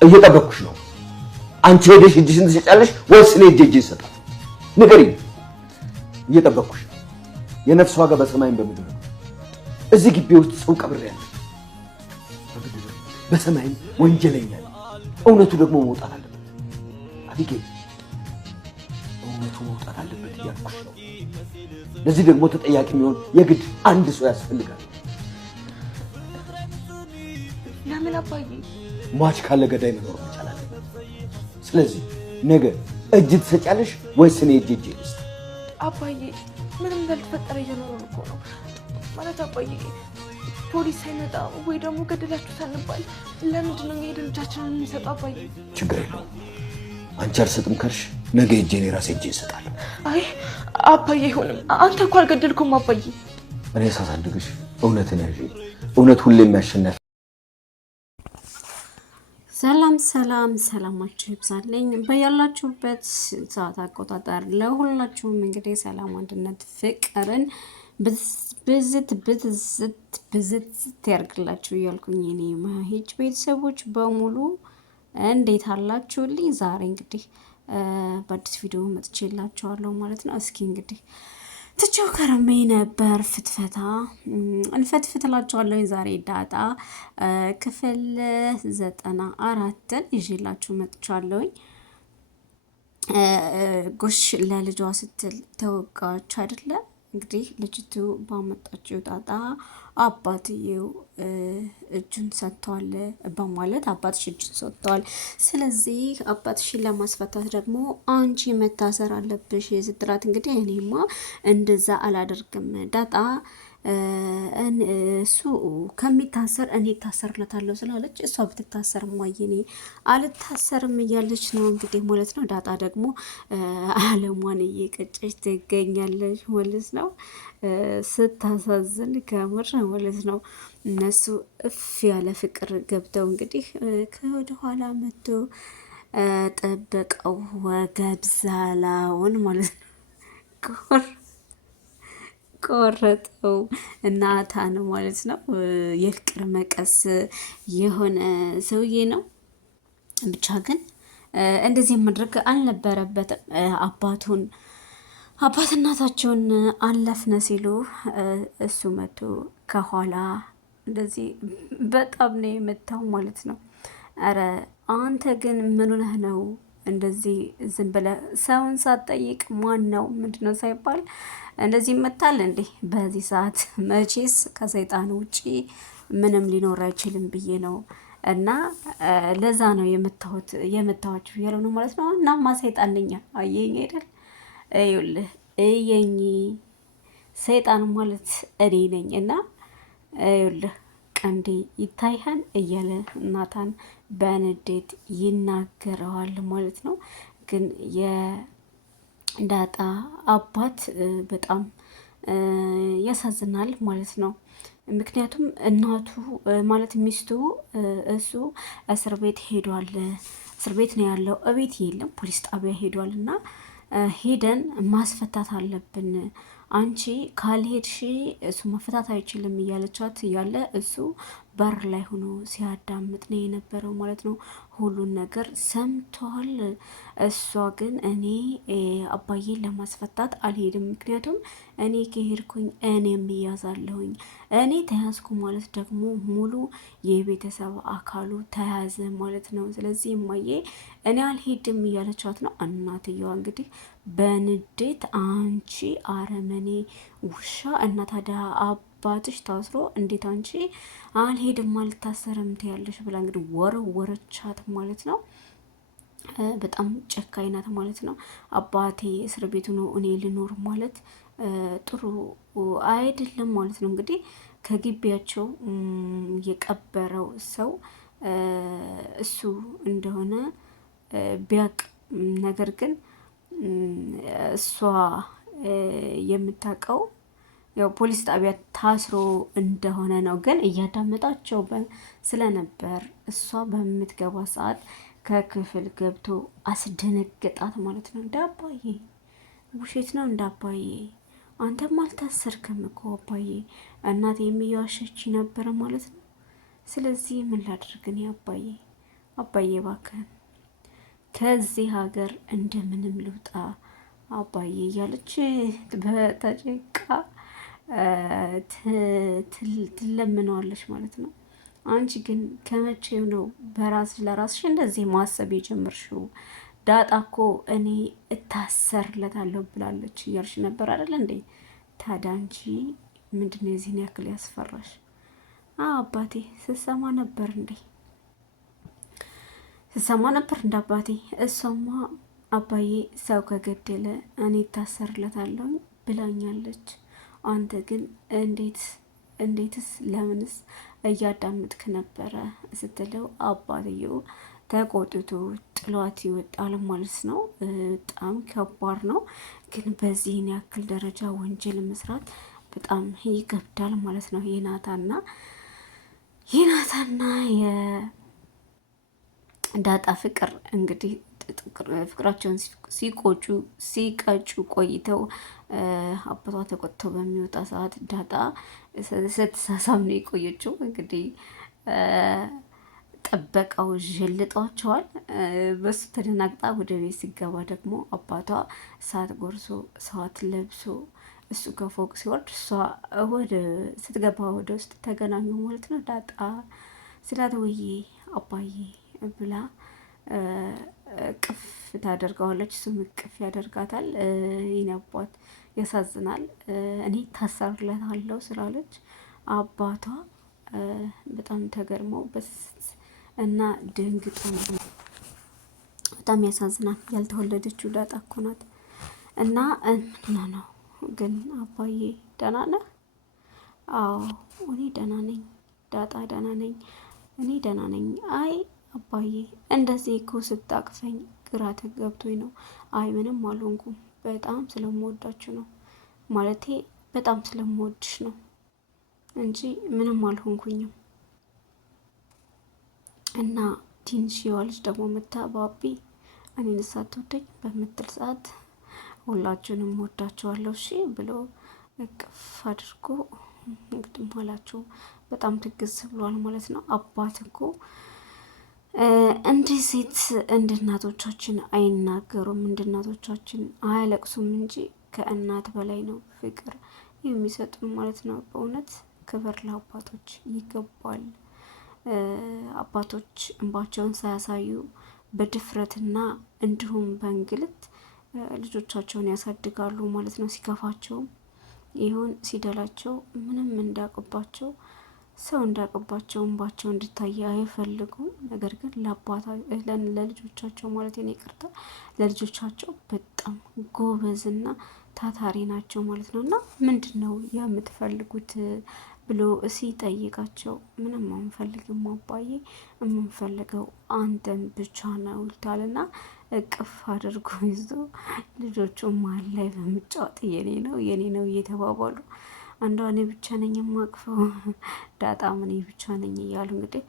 እየጠበኩሽ ነው። አንቺ ሄደሽ እጅሽን ትሰጫለሽ ወይስ እኔ እጄን እሰጣለሁ? ንገሪኝ። እየጠበኩሽ ነው። የነፍስ ዋጋ በሰማይም በምድር ነው። እዚህ ግቢ ውስጥ ሰው ቀብሬያለሁ፣ በሰማይም ወንጀለኛ ነኝ። እውነቱ ደግሞ መውጣት አለበት። አቢጌል፣ እውነቱ መውጣት አለበት እያልኩሽ ነው። ለዚህ ደግሞ ተጠያቂ የሚሆን የግድ አንድ ሰው ያስፈልጋል። ለምን አባዬ? ሟች ካለ ገዳይ መኖር መቻል አለበት። ስለዚህ ነገ እጅ ትሰጫለሽ ወይስ እኔ እጅ ልስጥ? አባዬ ምንም እንዳልተፈጠረ እየኖረን እኮ ነው ማለት አባዬ። ፖሊስ ሳይመጣ ወይ ደግሞ ገደላችሁ ሳንባል ለምንድን ነው የሄድን ልጃችንን የሚሰጠው? አባዬ ችግር የለውም። አንቺ አልሰጥም ካልሽ ነገ እጄን የራሴ እጄ እሰጣለሁ። አይ አባዬ አይሆንም። አንተ እኮ አልገደልኩም አባዬ። እኔ ሳሳድግሽ እውነትን ያዥ። እውነት ሁሌም ያሸናፊ። ሰላም ሰላም፣ ሰላማችሁ ይብዛልኝ በያላችሁበት ሰዓት አቆጣጠር። ለሁላችሁም እንግዲህ ሰላም፣ አንድነት፣ ፍቅርን ብዝት ያርግላችሁ እያልኩኝ እኔ ማሂጅ ቤተሰቦች በሙሉ እንዴት አላችሁልኝ? ዛሬ እንግዲህ በአዲስ ቪዲዮ መጥቼላችኋለሁ ማለት ነው። እስኪ እንግዲህ ትቼው ከረሜ ነበር ፍትፈታ እንፈትፍትላችኋለሁ። ዛሬ ዳጣ ክፍል 94ን ይዤላችሁ መጥቻለሁኝ። ጎሽ ለልጇ ስትል ተወጋች አይደለ? እንግዲህ ልጅቱ ባመጣችው ጣጣ አባትየው እጁን ሰጥቷል በማለት አባትሽ እጁን ሰጥቷል። ስለዚህ አባትሽን ለማስፈታት ደግሞ አንቺ መታሰር አለብሽ ስትላት፣ እንግዲህ እኔማ እንደዛ አላደርግም ዳጣ እሱ ከሚታሰር እኔ እታሰርለታለሁ ስላለች እሷ ብትታሰር ማየኔ አልታሰርም እያለች ነው እንግዲህ ማለት ነው። ዳጣ ደግሞ አለሟን እየቀጨች ትገኛለች ማለት ነው። ስታሳዝን ከምር ማለት ነው። እነሱ እፍ ያለ ፍቅር ገብተው እንግዲህ ከወደ ኋላ መጥቶ ጠበቀው ወገብ ዛላውን ማለት ነው። ቆረጠው ናታን ማለት ነው። የፍቅር መቀስ የሆነ ሰውዬ ነው። ብቻ ግን እንደዚህ ማድረግ አልነበረበትም። አባት እናታቸውን አለፍነ ሲሉ እሱ መቶ ከኋላ እንደዚህ በጣም ነው የመታው ማለት ነው። አረ አንተ ግን ምን ሆነህ ነው እንደዚህ ዝም ብለህ ሰውን ሳትጠይቅ ማን ነው ምንድነው ሳይባል እንደዚህ ይመታል እንዴ? በዚህ ሰዓት መቼስ ከሰይጣን ውጪ ምንም ሊኖር አይችልም ብዬ ነው። እና ለዛ ነው የመታዋችሁ ያለው ነው ማለት ነው። እናማ ሰይጣን ነኝ አየኝ አይደል? ይኸውልህ እየኝ ሰይጣን ማለት እኔ ነኝ። እና ይኸውልህ ቀንዴ ይታይሃን እያለ ናታን በንዴት ይናገረዋል ማለት ነው። ግን የዳጣ አባት በጣም ያሳዝናል ማለት ነው። ምክንያቱም እናቱ ማለት ሚስቱ እሱ እስር ቤት ሄዷል። እስር ቤት ነው ያለው፣ እቤት የለም፣ ፖሊስ ጣቢያ ሄዷል። እና ሄደን ማስፈታት አለብን፣ አንቺ ካልሄድሽ እሱ መፈታት አይችልም እያለቻት እያለ እሱ በር ላይ ሆኖ ሲያዳምጥ ነው የነበረው ማለት ነው። ሁሉን ነገር ሰምቷል። እሷ ግን እኔ አባዬን ለማስፈታት አልሄድም፣ ምክንያቱም እኔ ከሄድኩኝ እኔም እያዛለሁኝ፣ እኔ ተያዝኩ ማለት ደግሞ ሙሉ የቤተሰብ አካሉ ተያዘ ማለት ነው። ስለዚህ እማዬ እኔ አልሄድም እያለቻት ነው። እናትየዋ እንግዲህ በንዴት አንቺ አረመኔ ውሻ እና ታዲያ አባትሽ ታስሮ እንዴት አንቺ አልሄድም አልታሰርም ትያለሽ ብላ እንግዲህ ወረወረቻት ማለት ነው። በጣም ጨካኝ ናት ማለት ነው። አባቴ እስር ቤቱ ነው እኔ ልኖር ማለት ጥሩ አይደለም ማለት ነው። እንግዲህ ከግቢያቸው የቀበረው ሰው እሱ እንደሆነ ቢያቅ፣ ነገር ግን እሷ የምታውቀው ያው ፖሊስ ጣቢያ ታስሮ እንደሆነ ነው። ግን እያዳመጣቸው ስለነበር እሷ በምትገባ ሰዓት ከክፍል ገብቶ አስደነገጣት ማለት ነው። እንደ አባዬ ውሸት ነው እንደ አባዬ አንተም አልታሰርክም እኮ አባዬ፣ እናቴ የሚዋሸች ነበረ ማለት ነው። ስለዚህ ምን ላድርግ እኔ አባዬ አባዬ እባክህን ከዚህ ሀገር እንደምንም ልውጣ አባዬ እያለች በተጨቃ ትለምነዋለች ማለት ነው። አንቺ ግን ከመቼው ነው በራስሽ ለራስሽ እንደዚህ ማሰብ የጀመርሽው? ዳጣ እኮ እኔ እታሰርለታለሁ ብላለች እያልሽ ነበር አይደል እንዴ? ታዲያ አንቺ ምንድነው የዚህን ያክል ያስፈራሽ? አባቴ ስሰማ ነበር እንዴ? ስሰማ ነበር እንደ አባቴ። እሷማ አባዬ ሰው ከገደለ እኔ እታሰርለታለሁ ብላኛለች። አንተ ግን እንዴትስ ለምንስ እያዳምጥክ ነበረ ስትለው አባትየው ተቆጥቶ ጥሏት ይወጣል ማለት ነው። በጣም ከባድ ነው፣ ግን በዚህን ያክል ደረጃ ወንጀል መስራት በጣም ይከብዳል ማለት ነው። የናታና የዳጣ ፍቅር እንግዲህ ፍቅራቸውን ሲቀጩ ቆይተው አባቷ ተቆጥተው በሚወጣ ሰዓት ዳጣ ስትሳሳም ነው የቆየችው። እንግዲህ ጠበቃው ዠልጧቸዋል። በሱ ተደናግጣ ወደ ቤት ሲገባ ደግሞ አባቷ እሳት ጎርሶ እሳት ለብሶ እሱ ከፎቅ ሲወርድ እሷ ስትገባ ወደ ውስጥ ተገናኙ ማለት ነው። ዳጣ ስላት ወዬ አባዬ ብላ ቅፍ ታደርገዋለች። እሱም ቅፍ ያደርጋታል። ይህን አባት ያሳዝናል። እኔ ታሰርለታለሁ ስላለች አባቷ በጣም ተገርመው እና ደንግጦ በጣም ያሳዝናል። ያልተወለደችው ዳጣ እኮ ናት። እና ነው ግን አባዬ ደህና ነህ? አዎ እኔ ደህና ነኝ ዳጣ፣ ደህና ነኝ፣ እኔ ደህና ነኝ። አይ አባዬ እንደዚህ እኮ ስታቅፈኝ ግራ ተገብቶኝ ነው። አይ ምንም አልሆንኩም፣ በጣም ስለምወዳችሁ ነው። ማለቴ በጣም ስለምወድሽ ነው እንጂ ምንም አልሆንኩኝም። እና ትንሽዬዋ ልጅ ደግሞ መታ ባቢ እኔን ሳትወደኝ በምትል ሰዓት ሁላችሁንም ወዳችኋለሁ እሺ ብሎ እቅፍ አድርጎ እንግዲህ ማላችሁ በጣም ትግዝ ብሏል ማለት ነው። አባት እኮ እንደ ሴት እንደ እናቶቻችን አይናገሩም፣ እንደ እናቶቻችን አያለቅሱም እንጂ ከእናት በላይ ነው ፍቅር የሚሰጡን ማለት ነው። በእውነት ክብር ለአባቶች ይገባል። አባቶች እንባቸውን ሳያሳዩ በድፍረትና እንዲሁም በእንግልት ልጆቻቸውን ያሳድጋሉ ማለት ነው። ሲከፋቸውም ይሁን ሲደላቸው ምንም እንዳያውቅባቸው ሰው እንዳያውቅባቸው እንባቸው እንዲታይ አይፈልጉም። ነገር ግን ለልጆቻቸው ማለት ነው ይቅርታ፣ ለልጆቻቸው በጣም ጎበዝና ታታሪ ናቸው ማለት ነው። እና ምንድን ነው የምትፈልጉት ብሎ ሲጠይቃቸው ምንም አንፈልግም አባዬ፣ የምንፈልገው አንተን ብቻ ነው ይሉታልና እቅፍ አድርጎ ይዞ ልጆቹ መሀል ላይ በመጫወት የኔ ነው እየተባባሉ አንዷ እኔ ብቻ ነኝ የማቅፈው፣ ዳጣም እኔ ብቻ ነኝ እያሉ እንግዲህ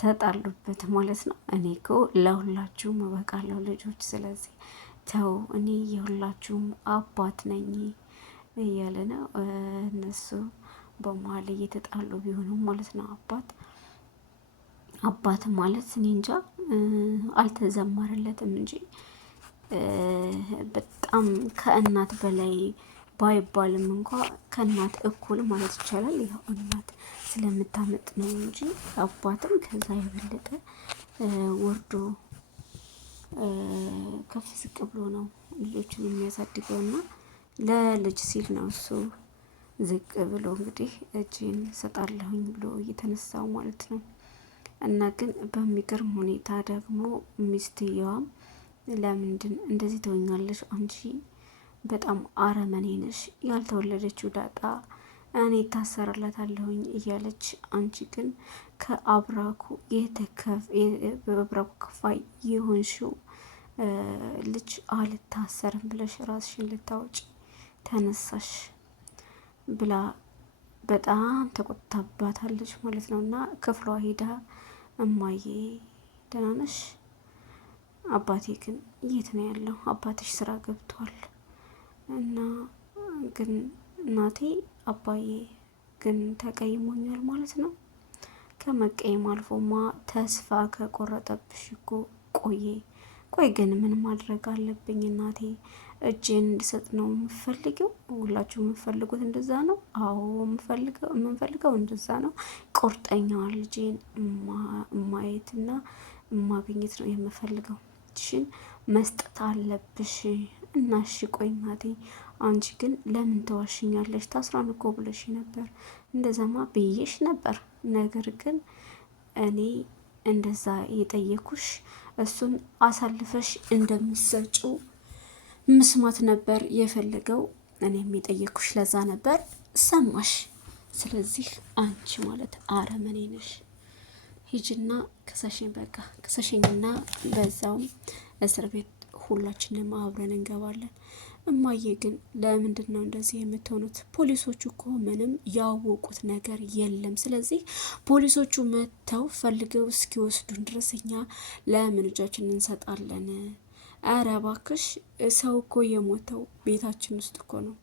ተጣሉበት ማለት ነው። እኔ እኮ ለሁላችሁም እበቃለሁ ልጆች፣ ስለዚህ ተው፣ እኔ የሁላችሁም አባት ነኝ እያለ ነው። እነሱ በመሀል እየተጣሉ ቢሆኑም ማለት ነው። አባት ማለት እኔ እንጃ አልተዘመረለትም እንጂ በጣም ከእናት በላይ ባይባልም እንኳ ከእናት እኩል ማለት ይቻላል። ያው እናት ስለምታመጥ ነው እንጂ አባትም ከዛ የበለጠ ወርዶ ከፍ ዝቅ ብሎ ነው ልጆችን የሚያሳድገው እና ለልጅ ሲል ነው እሱ ዝቅ ብሎ እንግዲህ እጅን ሰጣለሁኝ ብሎ እየተነሳው ማለት ነው። እና ግን በሚገርም ሁኔታ ደግሞ ሚስትየዋም ለምንድን እንደዚህ ትሆኛለሽ? አንቺ በጣም አረመኔ ነሽ፣ ያልተወለደችው ዳጣ እኔ ታሰርለታለሁኝ እያለች አንቺ ግን ከአብራኩ በአብራኩ ክፋይ የሆንሽው ልጅ አልታሰርም ብለሽ ራስሽን ልታወጪ ተነሳሽ ብላ በጣም ተቆጥታባታለች ማለት ነው። እና ክፍሏ ሄዳ እማዬ ደህና ነሽ? አባቴ ግን የት ነው ያለው? አባትሽ ስራ ገብቷል እና ግን እናቴ አባዬ ግን ተቀይሞኛል ማለት ነው። ከመቀየም አልፎማ ተስፋ ከቆረጠብሽ እኮ ቆይ ግን ምን ማድረግ አለብኝ እናቴ? እጄን እንድሰጥ ነው የምፈልገው? ሁላችሁ የምፈልጉት እንደዛ ነው? አዎ የምንፈልገው እንደዛ ነው። ቁርጠኛዋ ልጄን ማየትና ማግኘት ነው የምፈልገው። እጅሽን መስጠት አለብሽ። እና እሺ ቆይ እናቴ፣ አንቺ ግን ለምን ተዋሽኛለሽ? ታስራን እኮ ብለሽ ነበር። እንደዛማ ብዬሽ ነበር። ነገር ግን እኔ እንደዛ የጠየኩሽ እሱን አሳልፈሽ እንደምትሰጪው መስማት ነበር የፈለገው። እኔም የጠየኩሽ ለዛ ነበር፣ ሰማሽ። ስለዚህ አንቺ ማለት አረመኔ ነሽ። ሂጅና ክሰሽኝ፣ በቃ ክሰሽኝና በዛውም እስር ቤት ሁላችንም አብረን እንገባለን። እማዬ ግን ለምንድን ነው እንደዚህ የምትሆኑት? ፖሊሶቹ እኮ ምንም ያወቁት ነገር የለም። ስለዚህ ፖሊሶቹ መጥተው ፈልገው እስኪወስዱን ድረስ እኛ ለምን እጃችን እንሰጣለን? አረ እባክሽ፣ ሰው እኮ የሞተው ቤታችን ውስጥ እኮ ነው፣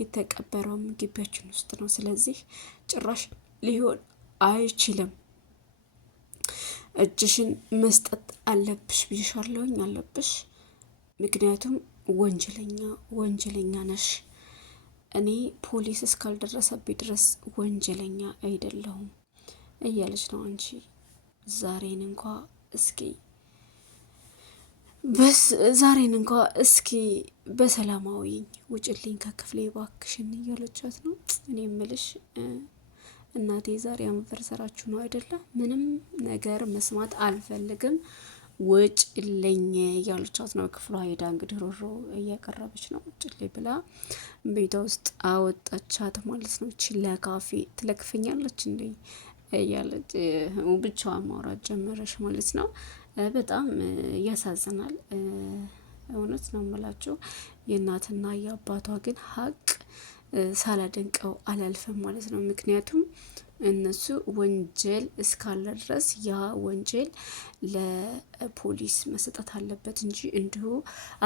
የተቀበረውም ግቢያችን ውስጥ ነው። ስለዚህ ጭራሽ ሊሆን አይችልም። እጅሽን መስጠት አለብሽ ብዬሻለሁኝ፣ አለብሽ። ምክንያቱም ወንጀለኛ ነሽ። እኔ ፖሊስ እስካልደረሰብኝ ድረስ ወንጀለኛ አይደለሁም እያለች ነው። አንቺ ዛሬን እንኳ እስኪ በሰላማዊ ውጭልኝ ከክፍሌ ባክሽን እያለቻት ነው። እኔ የምልሽ እናቴ ዛሬ አንቨርሰራችሁ ነው አይደለም? ምንም ነገር መስማት አልፈልግም፣ ውጭልኝ እያለቻት ነው። ክፍሏ ሄዳ እንግዲህ ሮሮ እያቀረበች ነው። ውጭልኝ ብላ ቤቷ ውስጥ አወጣቻት ማለት ነው። እቺ ለካፌ ትለክፈኛለች እንዴ እያለች ብቻዋን ማውራት ጀመረች ማለት ነው። በጣም ያሳዝናል። እውነት ነው የምላችሁ። የእናትና የአባቷ ግን ሀቅ ሳላደንቀው አላልፍም ማለት ነው። ምክንያቱም እነሱ ወንጀል እስካለ ድረስ ያ ወንጀል ለፖሊስ መሰጠት አለበት እንጂ እንዲሁ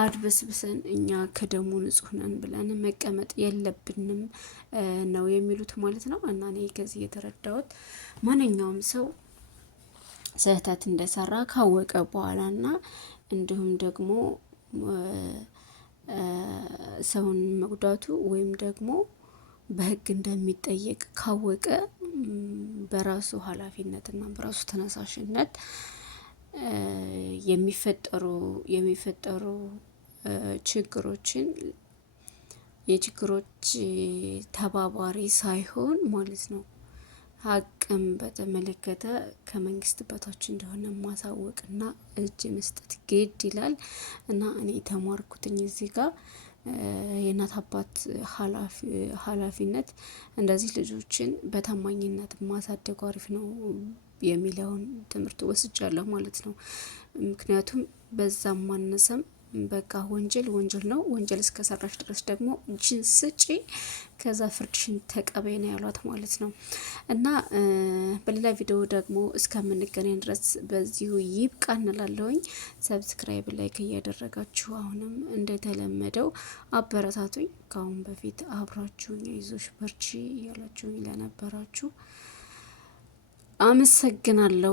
አድበስብሰን እኛ ከደሙ ንጹህ ነን ብለን መቀመጥ የለብንም ነው የሚሉት ማለት ነው። እና እኔ ከዚህ የተረዳሁት ማንኛውም ሰው ስህተት እንደሰራ ካወቀ በኋላ እና እንዲሁም ደግሞ ሰውን መጉዳቱ ወይም ደግሞ በሕግ እንደሚጠየቅ ካወቀ በራሱ ኃላፊነትና በራሱ ተነሳሽነት የሚፈጠሩ ችግሮችን የችግሮች ተባባሪ ሳይሆን ማለት ነው ሀቅም በተመለከተ ከመንግስት በታች እንደሆነ ማሳወቅና እጅ መስጠት ግድ ይላል። እና እኔ የተማርኩትኝ እዚህ ጋር የእናት አባት ኃላፊነት እንደዚህ ልጆችን በታማኝነት ማሳደጉ አሪፍ ነው የሚለውን ትምህርት ወስጃለሁ ማለት ነው። ምክንያቱም በዛም ማነሰም በቃ ወንጀል ነው። ወንጀል እስከሰራሽ ድረስ ደግሞ እጅን ስጪ፣ ከዛ ፍርድሽን ተቀበይ ነው ያሏት ማለት ነው። እና በሌላ ቪዲዮ ደግሞ እስከምንገናኝ ድረስ በዚሁ ይብቃ እንላለሁኝ። ሰብስክራይብ፣ ላይክ እያደረጋችሁ አሁንም እንደተለመደው አበረታቱኝ። ከአሁን በፊት አብራችሁኝ አይዞሽ በርቺ እያላችሁኝ ለነበራችሁ አመሰግናለሁ።